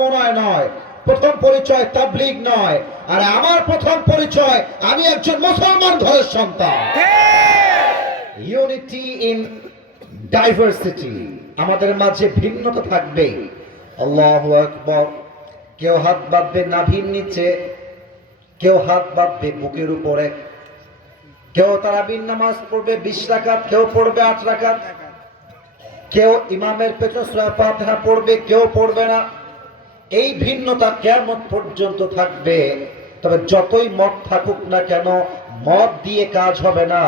চরমনায় নয়, প্রথম পরিচয় তাবলীগ নয়, আর আমার প্রথম পরিচয় আমি একজন মুসলমান ঘরের সন্তান। ইউনিটি ইন ডাইভার্সিটি, আমাদের মাঝে ভিন্নতা থাকবে। আল্লাহু আকবার। কেউ হাত বাঁধবে নাভির নিচে, কেউ হাত বাঁধবে বুকের উপরে, কেউ তারাবির নামাজ পড়বে 20 রাকাত, কেউ পড়বে 8 রাকাত, কেউ ইমামের পেছনে সূরা ফাতিহা পড়বে, কেউ পড়বে না। এই ভিন্নতা কিয়ামত পর্যন্ত থাকবে। তবে যতই মত থাকুক না কেন, মত দিয়ে কাজ হবে না।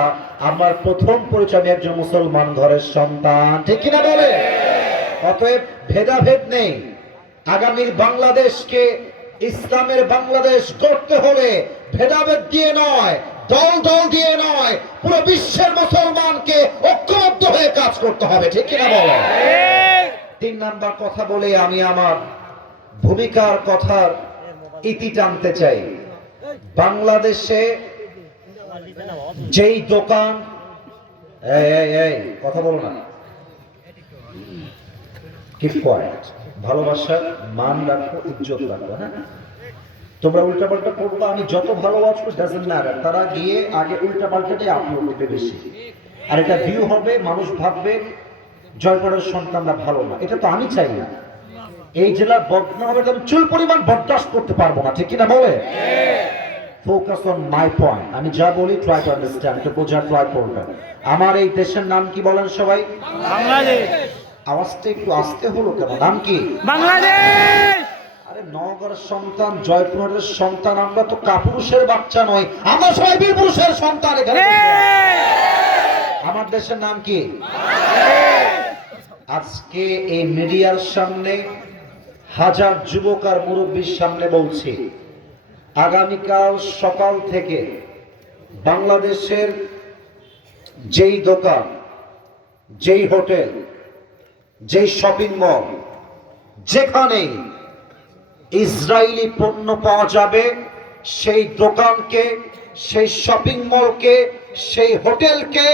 আমার প্রথম পরিচয় আমি একজন মুসলমান ঘরের সন্তান, ঠিক কিনা বলে? অতএব ভেদাভেদ নেই। আগামীর বাংলাদেশকে ইসলামের বাংলাদেশ গড়তে হলে ভেদাভেদ দিয়ে নয়, দল দল দিয়ে নয়, পুরো বিশ্বের মুসলমানকে ঐক্যবদ্ধ হয়ে কাজ করতে হবে, ঠিক কিনা বলো? 3 নাম্বার কথা বলে আমি আমার ভূমিকার কথার ইতি টানতে চাই। বাংলাদেশে যেই দোকান, এই কথা বলো না, কিপ কোয়াইট, ভালোবাসার মান রাখো, ইজ্জত রাখো। হ্যাঁ, তোমরা উল্টাপাল্টা করবো, আমি যত ভালো ওয়াচ করি ডাজন্ট ম্যাটার, তারা গিয়ে আগে উল্টাপাল্টাটাই আপলোড দিবে বেশি, আর এটা ভিউ হবে, মানুষ ভাববে জয়পুরের সন্তানরা ভালো না। এটা তো আমি চাই না। এই জেলার বদনাম হবে, আমি চুল পরিমাণ বরদাস্ত করতে পারবো না, ঠিক কিনা বলে? Focus on my point. আমি যা বলি ট্রাই টু আন্ডারস্ট্যান্ড, তো বোঝার ট্রাই করবেন। আমার এই দেশের নাম কি বলেন সবাই? বাংলাদেশ। আওয়াজটা একটু আস্তে হলো কেন? নাম কি? বাংলাদেশ। আরে নওগাঁর সন্তান, জয়পুরের সন্তান, আমরা তো কাপুরুষের বাচ্চা নই, আমরা সবাই বীর পুরুষের সন্তান। এখানে আমার দেশের নাম কি? আজকে এই মিডিয়ার সামনে, হাজার যুবক আর মুরব্বীর সামনে বলছি, আগামীকাল সকাল থেকে বাংলাদেশের যেই দোকান, যেই হোটেল, যেই শপিং মল, যেখানে ইসরায়েলি পণ্য পাওয়া যাবে, সেই দোকানকে, সেই শপিং মলকে, সেই হোটেলকে